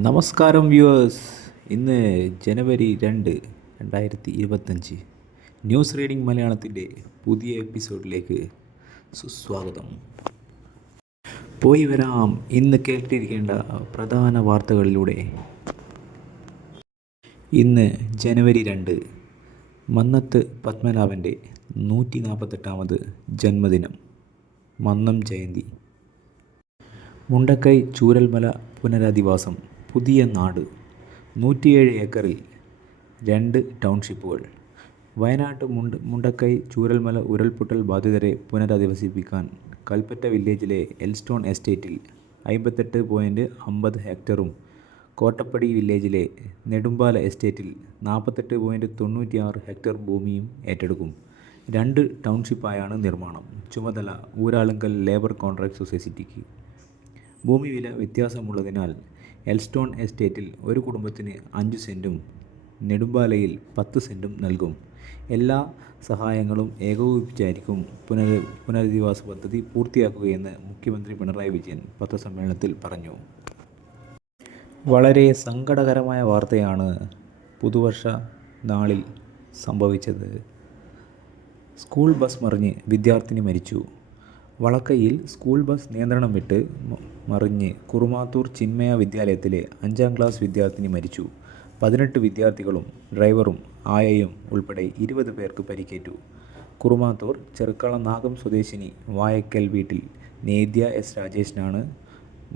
നമസ്കാരം വ്യൂവേഴ്സ്. ഇന്ന് ജനുവരി 2025 news reading മലയാളത്തിൻ്റെ പുതിയ എപ്പിസോഡിലേക്ക് സുസ്വാഗതം. പോയി വരാം ഇന്ന് കേട്ടിരിക്കേണ്ട പ്രധാന വാർത്തകളിലൂടെ. ഇന്ന് ജനുവരി 2, മന്നത്ത് പത്മനാഭൻ്റെ 148ാമത് ജന്മദിനം, മന്നം ജയന്തി. മുണ്ടക്കൈ ചൂരൽമല പുനരധിവാസം, പുതിയ നാട്, 107 ഏക്കറിൽ 2 ടൗൺഷിപ്പുകൾ. വയനാട്ട് മുണ്ടക്കൈ ചൂരൽമല ഉരുൾപൊട്ടൽ ബാധിതരെ പുനരധിവസിപ്പിക്കാൻ കൽപ്പറ്റ വില്ലേജിലെ എൽസ്റ്റോൺ എസ്റ്റേറ്റിൽ 58.50 ഹെക്ടറും കോട്ടപ്പടി വില്ലേജിലെ നെടുമ്പാല എസ്റ്റേറ്റിൽ 48.96 ഹെക്ടർ ഭൂമിയും ഏറ്റെടുക്കും. 2 ടൗൺഷിപ്പായാണ് നിർമ്മാണം. ചുമതല ഊരാളുങ്കൽ ലേബർ കോൺട്രാക്ട് സൊസൈറ്റിക്ക്. ഭൂമി വില വ്യത്യാസമുള്ളതിനാൽ എൽസ്റ്റോൺ എസ്റ്റേറ്റിൽ ഒരു കുടുംബത്തിന് 5 സെൻറ്റും നെടുമ്പാലയിൽ 10 സെൻറ്റും നൽകും. എല്ലാ സഹായങ്ങളും ഏകോപിപ്പിച്ചായിരിക്കും പുനരധിവാസ പദ്ധതി പൂർത്തിയാക്കുകയെന്ന് മുഖ്യമന്ത്രി പിണറായി വിജയൻ പത്രസമ്മേളനത്തിൽ പറഞ്ഞു. വളരെ സങ്കടകരമായ വാർത്തയാണ് പുതുവർഷ നാളിൽ സംഭവിച്ചത്. സ്കൂൾ ബസ് മറിഞ്ഞ് വിദ്യാർത്ഥിനി മരിച്ചു. വളക്കയിൽ സ്കൂൾ ബസ് നിയന്ത്രണം വിട്ട് മറിഞ്ഞ് കുറുമാത്തൂർ ചിന്മയ വിദ്യാലയത്തിലെ 5ാം ക്ലാസ് വിദ്യാർത്ഥിനി മരിച്ചു. 18 വിദ്യാർത്ഥികളും ഡ്രൈവറും ആയയും ഉൾപ്പെടെ 20 പേർക്ക് പരിക്കേറ്റു. കുറുമാത്തൂർ ചെറുക്കള നാഗം സ്വദേശിനി വായക്കൽ വീട്ടിൽ നേദ്യ എസ് രാജേഷിനാണ്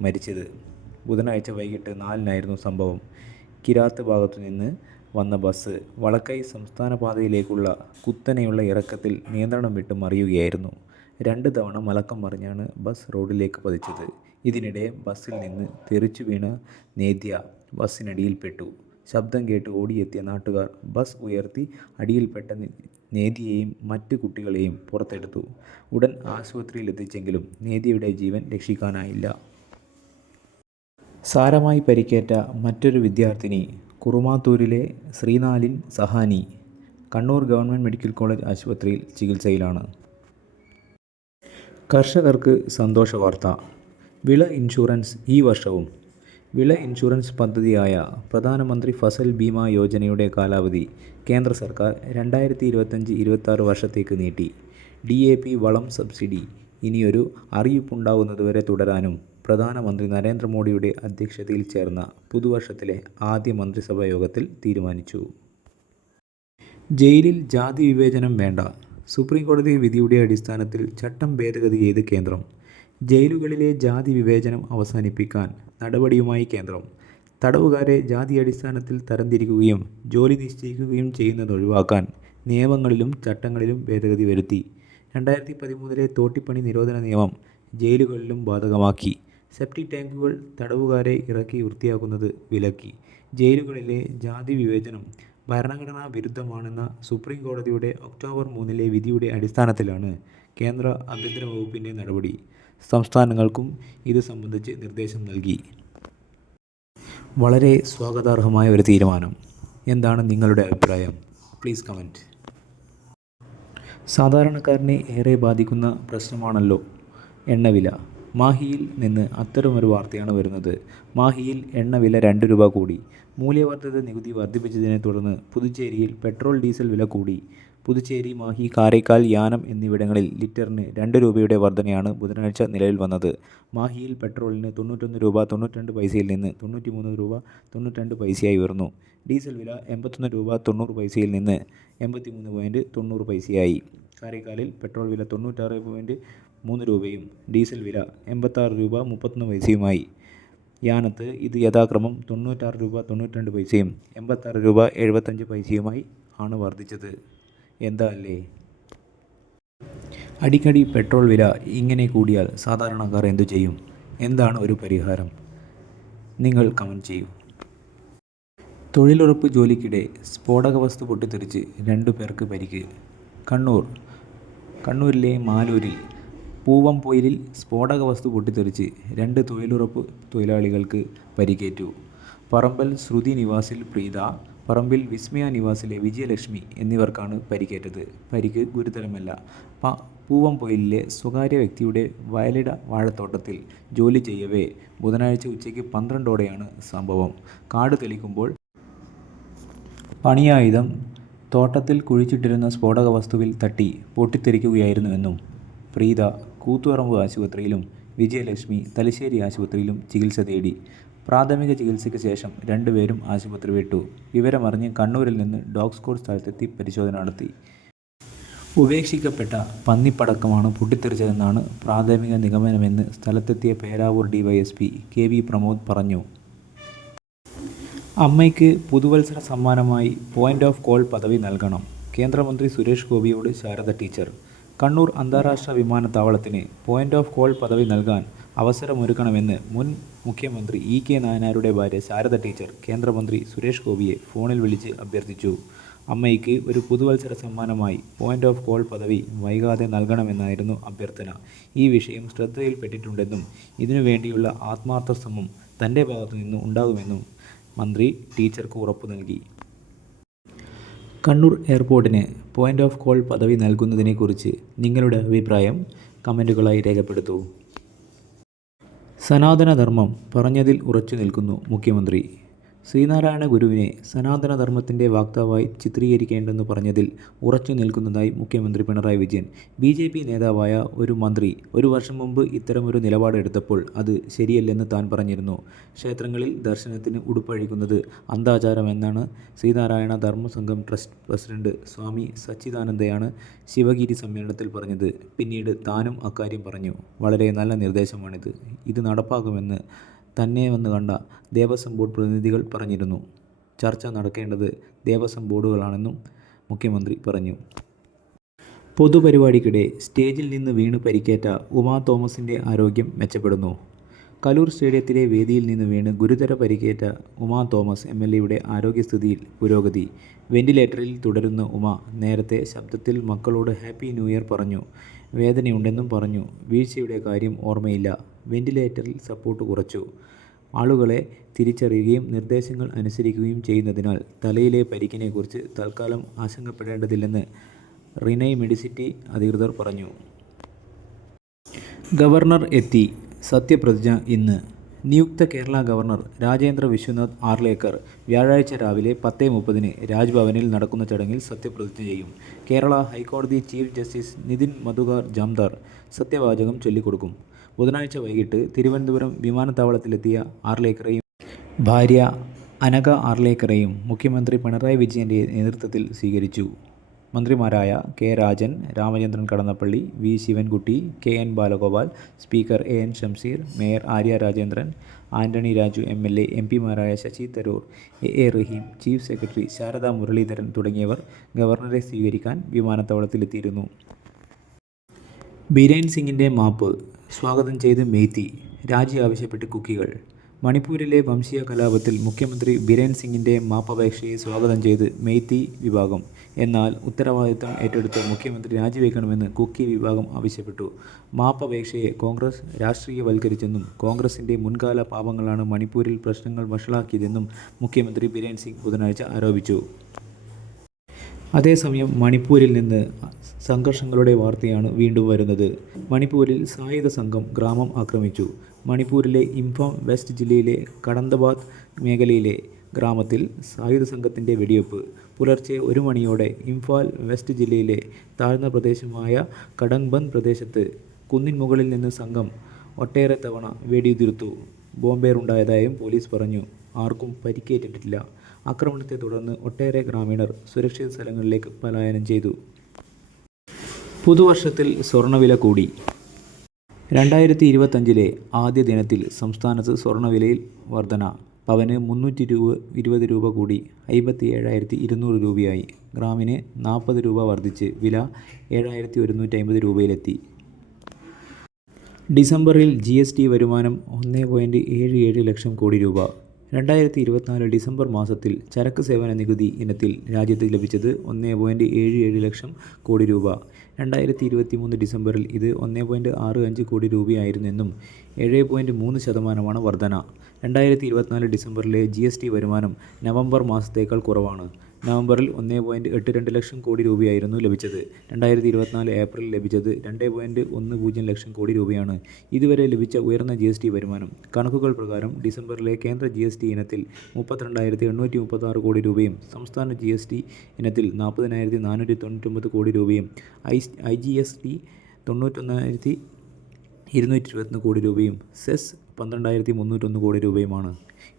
മരിച്ചത്. ബുധനാഴ്ച വൈകിട്ട് 4-നായിരുന്നു സംഭവം. കിരാത്ത് ഭാഗത്തുനിന്ന് വന്ന ബസ് വളക്കൈ സംസ്ഥാന പാതയിലേക്കുള്ള കുത്തനെയുള്ള ഇറക്കത്തിൽ നിയന്ത്രണം വിട്ട് മറിയുകയായിരുന്നു. 2 തവണ മലക്കം മറിഞ്ഞാണ് ബസ് റോഡിലേക്ക് പതിച്ചത്. ഇതിനിടെ ബസ്സിൽ നിന്ന് തെറിച്ചു വീണ നേദ്യ ബസ്സിനടിയിൽപ്പെട്ടു. ശബ്ദം കേട്ട് ഓടിയെത്തിയ നാട്ടുകാർ ബസ് ഉയർത്തി അടിയിൽപ്പെട്ട നേദ്യയെയും മറ്റ് കുട്ടികളെയും പുറത്തെടുത്തു. ഉടൻ ആശുപത്രിയിൽ എത്തിച്ചെങ്കിലും നേദ്യയുടെ ജീവൻ രക്ഷിക്കാനായില്ല. സാരമായി പരിക്കേറ്റ മറ്റൊരു വിദ്യാർത്ഥിനി കുറുമാത്തൂരിലെ Sreenalin Sahani Kannur government medical college ആശുപത്രിയിൽ ചികിത്സയിലാണ്. കർഷകർക്ക് സന്തോഷവാർത്ത. വിള ഇൻഷുറൻസ് ഈ വർഷവും. വിള ഇൻഷുറൻസ് പദ്ധതിയായ പ്രധാനമന്ത്രി ഫസൽ ബീമ യോജനയുടെ കാലാവധി കേന്ദ്ര സർക്കാർ 2025-26 വർഷത്തേക്ക് നീട്ടി. DAP വളം സബ്സിഡി ഇനിയൊരു അറിയിപ്പുണ്ടാകുന്നതുവരെ തുടരാനും പ്രധാനമന്ത്രി നരേന്ദ്രമോദിയുടെ അധ്യക്ഷതയിൽ ചേർന്ന പുതുവർഷത്തിലെ ആദ്യ മന്ത്രിസഭാ യോഗത്തിൽ തീരുമാനിച്ചു. ജയിലിൽ ജാതി വിവേചനം വേണ്ട. സുപ്രീംകോടതി വിധിയുടെ അടിസ്ഥാനത്തിൽ ചട്ടം ഭേദഗതി ചെയ്ത് കേന്ദ്രം. ജയിലുകളിലെ ജാതി വിവേചനം അവസാനിപ്പിക്കാൻ നടപടിയുമായി കേന്ദ്രം. തടവുകാരെ ജാതിയടിസ്ഥാനത്തിൽ തരംതിരിക്കുകയും ജോലി നിശ്ചയിക്കുകയും ചെയ്യുന്നത് ഒഴിവാക്കാൻ നിയമങ്ങളിലും ചട്ടങ്ങളിലും ഭേദഗതി വരുത്തി. 2013 തോട്ടിപ്പണി നിരോധന നിയമം ജയിലുകളിലും ബാധകമാക്കി. സെപ്റ്റിക് ടാങ്കുകൾ തടവുകാരെ ഇറക്കി വൃത്തിയാക്കുന്നത് വിലക്കി. ജയിലുകളിലെ ജാതി വിവേചനം ഭരണഘടനാ വിരുദ്ധമാണെന്ന സുപ്രീം കോടതിയുടെ ഒക്ടോബർ 3 വിധിയുടെ അടിസ്ഥാനത്തിലാണ് കേന്ദ്ര ആഭ്യന്തര വകുപ്പിൻ്റെ നടപടി. സംസ്ഥാനങ്ങൾക്കും ഇത് സംബന്ധിച്ച് നിർദ്ദേശം നൽകി. വളരെ സ്വാഗതാർഹമായ ഒരു തീരുമാനം. എന്താണ് നിങ്ങളുടെ അഭിപ്രായം? Please comment. സാധാരണക്കാരനെ ഏറെ ബാധിക്കുന്ന പ്രശ്നമാണല്ലോ എണ്ണവില. മാഹിയിൽ നിന്ന് അത്തരമൊരു വാർത്തയാണ് വരുന്നത്. മാഹിയിൽ എണ്ണവില 2 രൂപ കൂടി. മൂല്യവർദ്ധിത നികുതി വർദ്ധിപ്പിച്ചതിനെ തുടർന്ന് പുതുച്ചേരിയിൽ പെട്രോൾ ഡീസൽ വില കൂടി. പുതുച്ചേരി, മാഹി, കാരയ്ക്കാൽ, യാനം എന്നിവിടങ്ങളിൽ ലിറ്ററിന് 2 രൂപയുടെ വർധനയാണ് ബുധനാഴ്ച നിലവിൽ വന്നത്. മാഹിയിൽ പെട്രോളിന് 91 രൂപ 92 പൈസയിൽ നിന്ന് 93 രൂപ 92 പൈസയായി ഉയർന്നു. ഡീസൽ വില 81 രൂപ 90 പൈസയിൽ നിന്ന് 83.90 പൈസയായി. കാരയ്ക്കാലിൽ പെട്രോൾ വില 96.3 രൂപയും ഡീസൽ വില 86 രൂപ 31 പൈസയുമായി. യാനത്ത് ഇത് യഥാക്രമം 96 രൂപ 92 പൈസയും 86 രൂപ 75 പൈസയുമായി ആണ് വർദ്ധിച്ചത്. എന്താ അല്ലേ? അടിക്കടി പെട്രോൾ വില ഇങ്ങനെ കൂടിയാൽ സാധാരണക്കാർ എന്തു ചെയ്യും? എന്താണ് ഒരു പരിഹാരം? നിങ്ങൾ കമൻറ്റ് ചെയ്യൂ. തൊഴിലുറപ്പ് ജോലിക്കിടെ സ്ഫോടക വസ്തു പൊട്ടിത്തെറിച്ച് 2 പേർക്ക് പരിക്ക്. കണ്ണൂരിലെ മാലൂരിൽ പൂവംപൊയിലിൽ സ്ഫോടക വസ്തു പൊട്ടിത്തെറിച്ച് 2 തൊഴിലുറപ്പ് തൊഴിലാളികൾക്ക് പരിക്കേറ്റു. പറമ്പൽ ശ്രുതി നിവാസിൽ പ്രീത, പറമ്പിൽ വിസ്മയ നിവാസിലെ വിജയലക്ഷ്മി എന്നിവർക്കാണ് പരിക്കേറ്റത്. പരിക്ക് ഗുരുതരമല്ല. പൂവംപൊയിലിലെ സ്വകാര്യ വ്യക്തിയുടെ വയലിട വാഴത്തോട്ടത്തിൽ ജോലി ചെയ്യവേ ബുധനാഴ്ച ഉച്ചയ്ക്ക് 12ഓടെയാണ് സംഭവം. കാട് തെളിക്കുമ്പോൾ പണിയായുധം തോട്ടത്തിൽ കുഴിച്ചിട്ടിരുന്ന സ്ഫോടക വസ്തുവിൽ തട്ടി പൊട്ടിത്തെറിക്കുകയായിരുന്നുവെന്നും പ്രീത കൂത്തുപറമ്പ് ആശുപത്രിയിലും വിജയലക്ഷ്മി തലശ്ശേരി ആശുപത്രിയിലും ചികിത്സ തേടി. പ്രാഥമിക ചികിത്സയ്ക്ക് ശേഷം രണ്ടുപേരും ആശുപത്രി വിട്ടു. വിവരമറിഞ്ഞ് കണ്ണൂരിൽ നിന്ന് ഡോഗ് സ്ക്വാഡ് സ്ഥലത്തെത്തി പരിശോധന നടത്തി. ഉപേക്ഷിക്കപ്പെട്ട പന്നിപ്പടക്കമാണ് പൊട്ടിത്തെറിച്ചതെന്നാണ് പ്രാഥമിക നിഗമനമെന്ന് സ്ഥലത്തെത്തിയ Peravoor DYSP K V Pramod പറഞ്ഞു. അമ്മയ്ക്ക് പുതുവത്സര സമ്മാനമായി പോയിന്റ് ഓഫ് കോൾ പദവി നൽകണം. കേന്ദ്രമന്ത്രി സുരേഷ് ഗോപിയോട് ശാരദ ടീച്ചർ. കണ്ണൂർ അന്താരാഷ്ട്ര വിമാനത്താവളത്തിന് പോയിന്റ് ഓഫ് കോൾ പദവി നൽകാൻ അവസരമൊരുക്കണമെന്ന് മുൻ മുഖ്യമന്ത്രി ഇ കെ നായനാരുടെ ഭാര്യ ശാരദ ടീച്ചർ കേന്ദ്രമന്ത്രി സുരേഷ് ഗോപിയെ ഫോണിൽ വിളിച്ച് അഭ്യർത്ഥിച്ചു. അമ്മയ്ക്ക് ഒരു പുതുവത്സര സമ്മാനമായി പോയിന്റ് ഓഫ് കോൾ പദവി വൈകാതെ നൽകണമെന്നായിരുന്നു അഭ്യർത്ഥന. ഈ വിഷയം ശ്രദ്ധയിൽപ്പെട്ടിട്ടുണ്ടെന്നും ഇതിനുവേണ്ടിയുള്ള ആത്മാർത്ഥ ശ്രമം തൻ്റെ ഭാഗത്തുനിന്ന് ഉണ്ടാകുമെന്നും മന്ത്രി ടീച്ചർക്ക് ഉറപ്പു നൽകി. കണ്ണൂർ എയർപോർട്ടിന് പോയിന്റ് ഓഫ് കോൾ പദവി നൽകുന്നതിനെക്കുറിച്ച് നിങ്ങളുടെ അഭിപ്രായം കമൻറ്റുകളായി രേഖപ്പെടുത്തൂ. സനാതനധർമ്മം പറഞ്ഞതിൽ ഉറച്ചു നിൽക്കുന്നു മുഖ്യമന്ത്രി. ശ്രീനാരായണ ഗുരുവിനെ സനാതനധർമ്മത്തിൻ്റെ വാക്താവായി ചിത്രീകരിക്കേണ്ടെന്ന് പറഞ്ഞതിൽ ഉറച്ചു നിൽക്കുന്നതായി മുഖ്യമന്ത്രി പിണറായി വിജയൻ. ബി.ജെ.പി. നേതാവായ ഒരു മന്ത്രി ഒരു വർഷം മുമ്പ് ഇത്തരമൊരു നിലപാടെടുത്തപ്പോൾ അത് ശരിയല്ലെന്ന് താൻ പറഞ്ഞിരുന്നു. ക്ഷേത്രങ്ങളിൽ ദർശനത്തിന് ഉടുപ്പഴിക്കുന്നത് അന്താചാരമെന്നാണ് ശ്രീനാരായണ ധർമ്മസംഘം ട്രസ്റ്റ് പ്രസിഡന്റ് സ്വാമി സച്ചിദാനന്ദയാണ് ശിവഗിരി സമ്മേളനത്തിൽ പറഞ്ഞത്. പിന്നീട് താനും അക്കാര്യം പറഞ്ഞു. വളരെ നല്ല നിർദ്ദേശമാണിത്. ഇത് നടപ്പാക്കുമെന്ന് തന്നെ വന്ന് കണ്ട ദേവസ്വം ബോർഡ് പ്രതിനിധികൾ പറഞ്ഞിരുന്നു. ചർച്ച നടക്കേണ്ടത് ദേവസ്വം ബോർഡുകളാണെന്നും മുഖ്യമന്ത്രി പറഞ്ഞു. പൊതുപരിപാടിക്കിടെ സ്റ്റേജിൽ നിന്ന് വീണ് പരിക്കേറ്റ ഉമാ തോമസിൻ്റെ ആരോഗ്യം മെച്ചപ്പെടുന്നു. കലൂർ സ്റ്റേഡിയത്തിലെ വേദിയിൽ നിന്ന് വീണ് ഗുരുതര പരിക്കേറ്റ ഉമാ തോമസ് എം.എൽ.എയുടെ ആരോഗ്യസ്ഥിതിയിൽ പുരോഗതി. വെന്റിലേറ്ററിൽ തുടരുന്ന ഉമ നേരത്തെ ശബ്ദത്തിൽ മക്കളോട് ഹാപ്പി ന്യൂ ഇയർ പറഞ്ഞു. വേദനയുണ്ടെന്നും പറഞ്ഞു. വീഴ്ചയുടെ കാര്യം ഓർമ്മയില്ല. വെന്റിലേറ്ററിൽ സപ്പോർട്ട് കുറച്ചു. ആളുകളെ തിരിച്ചറിയുകയും നിർദ്ദേശങ്ങൾ അനുസരിക്കുകയും ചെയ്യുന്നതിനാൽ തലയിലെ പരിക്കിനെക്കുറിച്ച് തൽക്കാലം ആശങ്കപ്പെടേണ്ടതില്ലെന്ന് റിനൈ മെഡിസിറ്റി അധികൃതർ പറഞ്ഞു. ഗവർണർ എത്തി. സത്യപ്രതിജ്ഞ ഇന്ന്. നിയുക്ത കേരള ഗവർണർ രാജേന്ദ്ര വിശ്വനാഥ് ആർലേക്കർ വ്യാഴാഴ്ച രാവിലെ 10:30 രാജ്ഭവനിൽ നടക്കുന്ന ചടങ്ങിൽ സത്യപ്രതിജ്ഞ ചെയ്യും. കേരള ഹൈക്കോടതി ചീഫ് ജസ്റ്റിസ് നിതിൻ മധുകാർ ജാംദാർ സത്യവാചകം ചൊല്ലിക്കൊടുക്കും. ബുധനാഴ്ച വൈകിട്ട് തിരുവനന്തപുരം വിമാനത്താവളത്തിലെത്തിയ ആർലേക്കറെയും ഭാര്യ അനഘ ആർലേക്കറെയും മുഖ്യമന്ത്രി പിണറായി വിജയൻ്റെ നേതൃത്വത്തിൽ സ്വീകരിച്ചു. മന്ത്രിമാരായ K Rajan, Ramachandran Kadannappally, V Sivankutty, K N Balagopal, speaker A N Shamseer, mayor Arya Rajendran, Antony Raju MLA, എം.പിമാരായ Shashi Tharoor, A Rahim, chief secretary Sarada Muraleedharan തുടങ്ങിയവർ ഗവർണറെ സ്വീകരിക്കാൻ വിമാനത്താവളത്തിലെത്തിയിരുന്നു. ബിരേൻ സിംഗിൻ്റെ മാപ്പ് സ്വാഗതം ചെയ്ത് മെയ്തി. രാജി ആവശ്യപ്പെട്ട് കുക്കികൾ. മണിപ്പൂരിലെ വംശീയ കലാപത്തിൽ മുഖ്യമന്ത്രി ബിരേൻ സിംഗിൻ്റെ മാപ്പപേക്ഷയെ സ്വാഗതം ചെയ്ത് മെയ്തി വിഭാഗം. എന്നാൽ ഉത്തരവാദിത്തം ഏറ്റെടുത്ത് മുഖ്യമന്ത്രി രാജിവെക്കണമെന്ന് കുക്കി വിഭാഗം ആവശ്യപ്പെട്ടു. മാപ്പപേക്ഷയെ കോൺഗ്രസ് രാഷ്ട്രീയവൽക്കരിച്ചെന്നും കോൺഗ്രസിൻ്റെ മുൻകാല പാപങ്ങളാണ് മണിപ്പൂരിൽ പ്രശ്നങ്ങൾ വഷളാക്കിയതെന്നും മുഖ്യമന്ത്രി ബിരേൻ സിംഗ് ബുധനാഴ്ച ആരോപിച്ചു. അതേസമയം മണിപ്പൂരിൽ നിന്ന് സംഘർഷങ്ങളുടെ വാർത്തയാണ് വീണ്ടും വരുന്നത്. മണിപ്പൂരിൽ സായുധ സംഘം ഗ്രാമം ആക്രമിച്ചു. മണിപ്പൂരിലെ ഇംഫാൽ വെസ്റ്റ് ജില്ലയിലെ കടന്തബാദ് മേഖലയിലെ ഗ്രാമത്തിൽ സായുധ സംഘത്തിൻ്റെ വെടിവെപ്പ്. പുലർച്ചെ 1 മണിയോടെ ഇംഫാൽ വെസ്റ്റ് ജില്ലയിലെ താഴ്ന്ന പ്രദേശമായ കടങ്ബന്ദ് പ്രദേശത്ത് കുന്നിൻ മുകളിൽ നിന്ന് സംഘം ഒട്ടേറെ തവണ വെടിയുതിർത്തു. ബോംബേറുണ്ടായതായും പോലീസ് പറഞ്ഞു. ആർക്കും പരിക്കേറ്റിട്ടില്ല. ആക്രമണത്തെ തുടർന്ന് ഒട്ടേറെ ഗ്രാമീണർ സുരക്ഷിത സ്ഥലങ്ങളിലേക്ക് പലായനം ചെയ്തു. പുതുവർഷത്തിൽ സ്വർണ്ണവില കൂടി. 2025 ആദ്യ ദിനത്തിൽ സംസ്ഥാനത്ത് സ്വർണ്ണവിലയിൽ വർധന. പവന് 320 രൂപ കൂടി 57,200 രൂപയായി. ഗ്രാമിന് 40 രൂപ വർദ്ധിച്ച് വില 7,150 രൂപയിലെത്തി. ഡിസംബറിൽ GST വരുമാനം 1.77 ലക്ഷം കോടി രൂപ. 2024 ഡിസംബർ മാസത്തിൽ ചരക്ക് സേവന നികുതി ഇനത്തിൽ രാജ്യത്ത് ലഭിച്ചത് 1.77 ലക്ഷം കോടി രൂപ. 2023 ഡിസംബറിൽ ഇത് 1.65 കോടി രൂപയായിരുന്നെന്നും 7.3% വർധന. 2024 ഡിസംബറിലെ GST വരുമാനം നവംബർ മാസത്തേക്കാൾ കുറവാണ്. നവംബറിൽ 1.82 ലക്ഷം കോടി രൂപയായിരുന്നു ലഭിച്ചത്. 2024 ഏപ്രിലിൽ ലഭിച്ചത് 2.10 ലക്ഷം കോടി രൂപയാണ്. ഇതുവരെ ലഭിച്ച ഉയർന്ന GST വരുമാനം. കണക്കുകൾ പ്രകാരം ഡിസംബറിലെ കേന്ദ്ര GST ഇനത്തിൽ 32,836 കോടി രൂപയും സംസ്ഥാന GST ഇനത്തിൽ 40,499 കോടി രൂപയും IGST 91,221 കോടി രൂപയും സെസ് 12,301 കോടി രൂപയുമാണ്.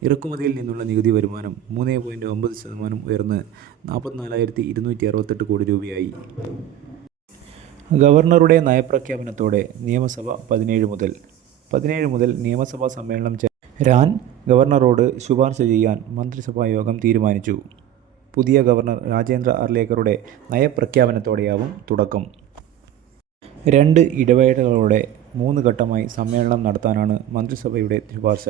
ഇറക്കുമതിയിൽ നിന്നുള്ള നികുതി വരുമാനം 3.9% ഉയർന്ന് 44,268 കോടി രൂപയായി. ഗവർണറുടെ നയപ്രഖ്യാപനത്തോടെ നിയമസഭ 17 മുതൽ നിയമസഭാ സമ്മേളനം ചേരാൻ ഗവർണറോട് ശുപാർശ ചെയ്യാൻ മന്ത്രിസഭാ യോഗം തീരുമാനിച്ചു. പുതിയ ഗവർണർ രാജേന്ദ്ര അർലേക്കറുടെ നയപ്രഖ്യാപനത്തോടെയാവും തുടക്കം. 2 ഇടവേളകളോടെ 3 ഘട്ടമായി സമ്മേളനം നടത്താനാണ് മന്ത്രിസഭയുടെ ശുപാർശ.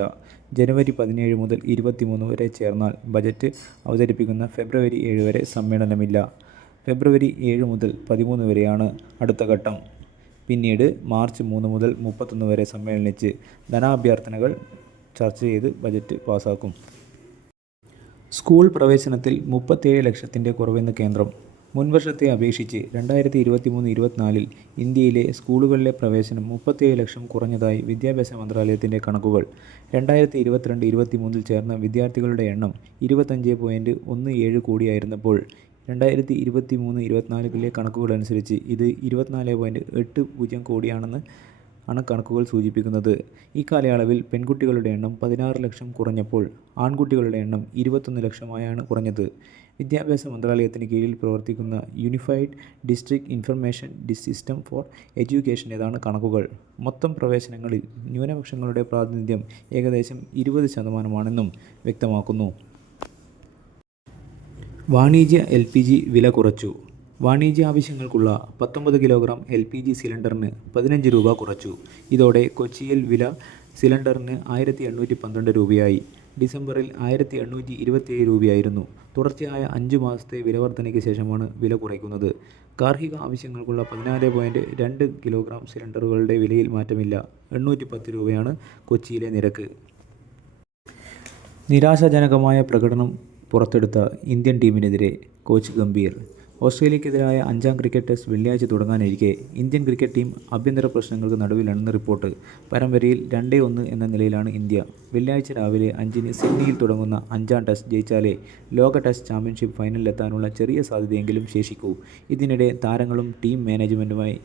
ജനുവരി 17 മുതൽ 23 വരെ ചേർന്നാൽ ബജറ്റ് അവതരിപ്പിക്കുന്ന ഫെബ്രുവരി 7 വരെ സമ്മേളനമില്ല. ഫെബ്രുവരി 7 മുതൽ 13 വരെയാണ് അടുത്ത ഘട്ടം. പിന്നീട് മാർച്ച് 3 മുതൽ 31 വരെ സമ്മേളിച്ച് ധനാഭ്യർത്ഥനകൾ ചർച്ച ചെയ്ത് ബജറ്റ് പാസാക്കും. സ്കൂൾ പ്രവേശനത്തിൽ 37 ലക്ഷത്തിൻ്റെ കുറവെന്ന് കേന്ദ്രം. മുൻവർഷത്തെ അപേക്ഷിച്ച് 2023-24 ഇന്ത്യയിലെ സ്കൂളുകളിലെ പ്രവേശനം 37 ലക്ഷം കുറഞ്ഞതായി വിദ്യാഭ്യാസ മന്ത്രാലയത്തിൻ്റെ കണക്കുകൾ. 2022-23 ചേർന്ന വിദ്യാർത്ഥികളുടെ എണ്ണം 25.17 കോടിയായിരുന്നപ്പോൾ 2023-24 കണക്കുകളനുസരിച്ച് ഇത് 24.80 കോടിയാണെന്ന് കണക്കുകൾ സൂചിപ്പിക്കുന്നത്. ഇക്കാലയളവിൽ പെൺകുട്ടികളുടെ എണ്ണം 16 ലക്ഷം കുറഞ്ഞപ്പോൾ ആൺകുട്ടികളുടെ എണ്ണം 21 ലക്ഷമായാണ് കുറഞ്ഞത്. വിദ്യാഭ്യാസ മന്ത്രാലയത്തിന് കീഴിൽ പ്രവർത്തിക്കുന്ന unified district information system for എഡ്യൂക്കേഷൻ്റേതാണ് കണക്കുകൾ. മൊത്തം പ്രവേശനങ്ങളിൽ ന്യൂനപക്ഷങ്ങളുടെ പ്രാതിനിധ്യം ഏകദേശം 20% വ്യക്തമാക്കുന്നു. വാണിജ്യ LPG വില കുറച്ചു. വാണിജ്യ ആവശ്യങ്ങൾക്കുള്ള 19 കിലോഗ്രാം LPG സിലിണ്ടറിന് 15 രൂപ കുറച്ചു. ഇതോടെ കൊച്ചിയിൽ വില സിലിണ്ടറിന് 1,812 രൂപയായി. ഡിസംബറിൽ 1,827 രൂപയായിരുന്നു. തുടർച്ചയായ 5 മാസത്തെ വിലവർധനയ്ക്ക് ശേഷമാണ് വില കുറയ്ക്കുന്നത്. ഗാർഹിക ആവശ്യങ്ങൾക്കുള്ള 14.2 കിലോഗ്രാം സിലിണ്ടറുകളുടെ വിലയിൽ മാറ്റമില്ല. 810 രൂപയാണ് കൊച്ചിയിലെ നിരക്ക്. നിരാശാജനകമായ പ്രകടനം പുറത്തെടുത്ത ഇന്ത്യൻ ടീമിനെതിരെ കോച്ച് ഗംഭീർ. ഓസ്ട്രേലിയക്കെതിരായ 5ാം ക്രിക്കറ്റ് ടെസ്റ്റ് വെള്ളിയാഴ്ച തുടങ്ങാനിരിക്കെ ഇന്ത്യൻ ക്രിക്കറ്റ് ടീം ആഭ്യന്തര പ്രശ്നങ്ങൾക്ക് നടുവിലാണെന്ന് റിപ്പോർട്ട്. പരമ്പരയിൽ 2-1 എന്ന നിലയിലാണ് ഇന്ത്യ. വെള്ളിയാഴ്ച രാവിലെ 5-ന് സിഡ്നിയിൽ തുടങ്ങുന്ന 5ാം ടെസ്റ്റ് ജയിച്ചാലേ ലോക ടെസ്റ്റ് ചാമ്പ്യൻഷിപ്പ് ഫൈനലിലെത്താനുള്ള ചെറിയ സാധ്യതയെങ്കിലും ശേഷിക്കൂ. ഇതിനിടെ താരങ്ങളും ടീം മാനേജ്മെൻറ്റുമായി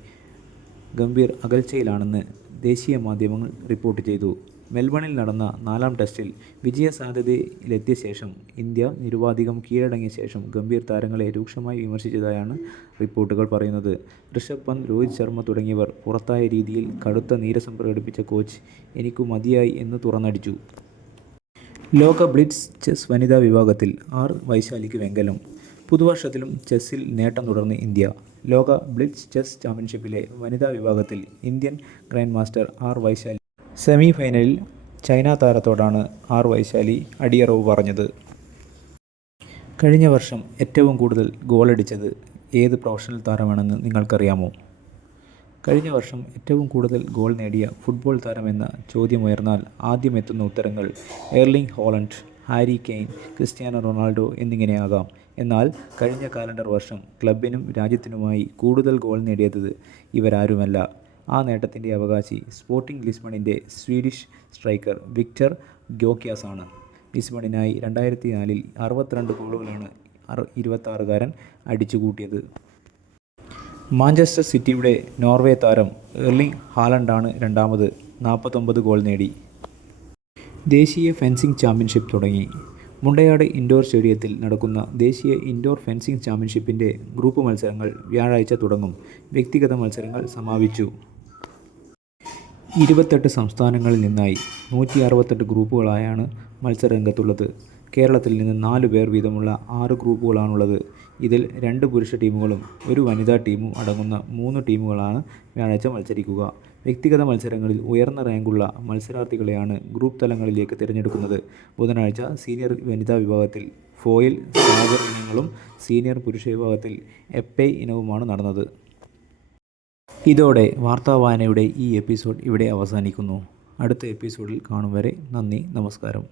ഗംഭീർ അകൽച്ചയിലാണെന്ന് ദേശീയ മാധ്യമങ്ങൾ റിപ്പോർട്ട് ചെയ്തു. മെൽബണിൽ നടന്ന 4ാം ടെസ്റ്റിൽ വിജയസാധ്യതയിലെത്തിയ ശേഷം ഇന്ത്യ നിരുപാധികം കീഴടങ്ങിയ ശേഷം ഗംഭീർ താരങ്ങളെ രൂക്ഷമായി വിമർശിച്ചതായാണ് റിപ്പോർട്ടുകൾ പറയുന്നത്. ഋഷഭ് പന്ത്, രോഹിത് ശർമ്മ തുടങ്ങിയവർ പുറത്തായ രീതിയിൽ കടുത്ത നീരസം പ്രകടിപ്പിച്ച കോച്ച് എനിക്കു മതിയായി എന്ന് തുറന്നടിച്ചു. ലോക ബ്ലിറ്റ്സ് ചെസ് വനിതാ വിഭാഗത്തിൽ വൈശാലിക്ക് വെങ്കലം. പുതുവർഷത്തിലും ചെസ്സിൽ നേട്ടം തുടർന്ന് ഇന്ത്യ. ലോക ബ്ലിറ്റ്സ് ചെസ് ചാമ്പ്യൻഷിപ്പിലെ വനിതാ വിഭാഗത്തിൽ Indian grand master Vaishali semi ഫൈനലിൽ ചൈന താരത്തോടാണ് വൈശാലി അടിയറവ് പറഞ്ഞത്. കഴിഞ്ഞ വർഷം ഏറ്റവും കൂടുതൽ ഗോളടിച്ചത് ഏത് പ്രൊഫഷണൽ താരമാണെന്ന് നിങ്ങൾക്കറിയാമോ? കഴിഞ്ഞ വർഷം ഏറ്റവും കൂടുതൽ ഗോൾ നേടിയ ഫുട്ബോൾ താരമെന്ന ചോദ്യമുയർന്നാൽ ആദ്യമെത്തുന്ന ഉത്തരങ്ങൾ Erling Haaland, Harry Kane, Cristiano Ronaldo എന്നിങ്ങനെയാകാം. എന്നാൽ കഴിഞ്ഞ കാലണ്ടർ വർഷം ക്ലബിനും രാജ്യത്തിനുമായി കൂടുതൽ ഗോൾ നേടിയത് ഇവരാരുമല്ല. ആ നേട്ടത്തിൻ്റെ അവകാശി സ്പോർട്ടിംഗ് ലിസ്ബണിൻ്റെ സ്വീഡിഷ് സ്ട്രൈക്കർ വിക്ടർ ഗ്യോക്യാസ് ആണ്. ലിസ്ബണിനായി 2004-ൽ 62 ഗോളുകളാണ് 26-കാരൻ അടിച്ചുകൂട്ടിയത്. മാഞ്ചസ്റ്റർ സിറ്റിയുടെ നോർവേ താരം എർലിംഗ് ഹാലൻഡാണ് രണ്ടാമത്. 49 ഗോൾ നേടി. ദേശീയ ഫെൻസിംഗ് ചാമ്പ്യൻഷിപ്പ് തുടങ്ങി. മുണ്ടയാട് ഇൻഡോർ സ്റ്റേഡിയത്തിൽ നടക്കുന്ന ദേശീയ ഇൻഡോർ ഫെൻസിംഗ് ചാമ്പ്യൻഷിപ്പിൻ്റെ ഗ്രൂപ്പ് മത്സരങ്ങൾ വ്യാഴാഴ്ച തുടങ്ങും. വ്യക്തിഗത മത്സരങ്ങൾ സമാപിച്ചു. 28 സംസ്ഥാനങ്ങളിൽ നിന്നായി 168 ഗ്രൂപ്പുകളായാണ് മത്സരരംഗത്തുള്ളത്. കേരളത്തിൽ നിന്ന് 4 പേർ വീതമുള്ള 6 ഗ്രൂപ്പുകളാണുള്ളത്. ഇതിൽ 2 പുരുഷ ടീമുകളും 1 വനിതാ ടീമും അടങ്ങുന്ന 3 ടീമുകളാണ് വ്യാഴാഴ്ച മത്സരിക്കുക. വ്യക്തിഗത മത്സരങ്ങളിൽ ഉയർന്ന റാങ്കുള്ള മത്സരാർത്ഥികളെയാണ് ഗ്രൂപ്പ് തലങ്ങളിലേക്ക് തിരഞ്ഞെടുക്കുന്നത്. ബുധനാഴ്ച സീനിയർ വനിതാ വിഭാഗത്തിൽ ഫോയിൽ, സാഗർ ഇനങ്ങളും സീനിയർ പുരുഷ വിഭാഗത്തിൽ എപ്പൈ ഇനവുമാണ് നടന്നത്. ഇതോടെ വാർത്താവായനയുടെ ഈ എപ്പിസോഡ് ഇവിടെ അവസാനിക്കുന്നു. അടുത്ത എപ്പിസോഡിൽ കാണും വരെ നന്ദി, നമസ്കാരം.